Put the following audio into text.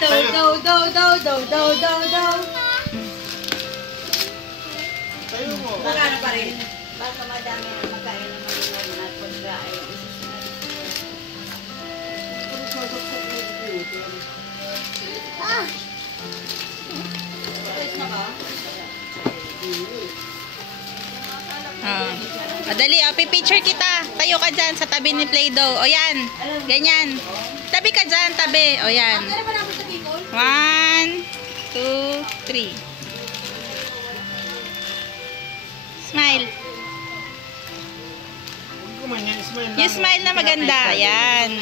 Daw. Tayo mo. Magkano pa rin? Baka madami na magkain na malinag na pagkain. Dali, pipicture kita. Tayo ka dyan sa tabi ni Play-Doh. O yan. Ganyan. Tabi ka dyan, tabi. O yan. 1, 2, 3. Smile. Yung smile na maganda. Yan.